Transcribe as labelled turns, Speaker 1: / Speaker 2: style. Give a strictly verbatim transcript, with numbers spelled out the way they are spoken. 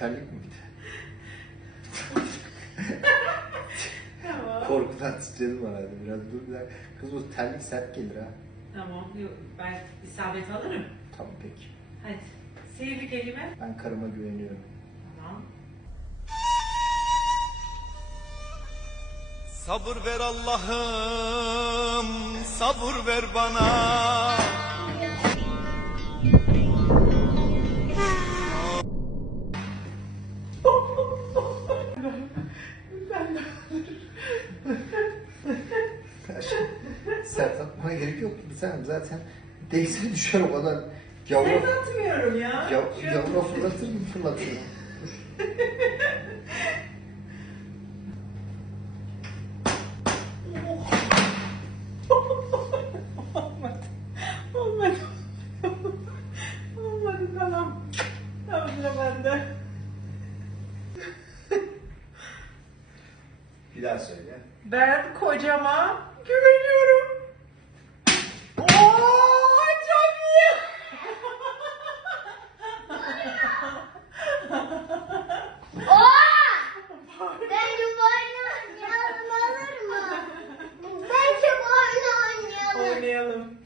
Speaker 1: terlik mi gitti?
Speaker 2: Tamam.
Speaker 1: Korkudan titredim herhalde biraz. Dur bir dakika. Kız bu terlik sert gelir ha.
Speaker 2: Tamam. Yok, ben isabet alırım.
Speaker 1: Tamam peki.
Speaker 2: Hadi. Sihirli kelime.
Speaker 1: Ben karıma güveniyorum.
Speaker 2: Tamam.
Speaker 3: Sabır ver Allah'ım, sabır ver bana.
Speaker 1: Sert atmaya gerek yok. Sen zaten değse düşer o kadar. Yavru,
Speaker 2: Sert atmıyorum ya.
Speaker 1: yav,
Speaker 2: Şu-
Speaker 1: yavru fırlatır mı fırlatır mı?
Speaker 2: Olmadı. Olmadı. Olmadı tamam. Tamam sıra bende.
Speaker 1: Bir daha söyle.
Speaker 2: Ben kocama güveniyorum. Oo, çok iyi.
Speaker 4: Bence bu oyunu oynayalım olur mu? Bence bu oyunu oynayalım.
Speaker 2: Oynayalım.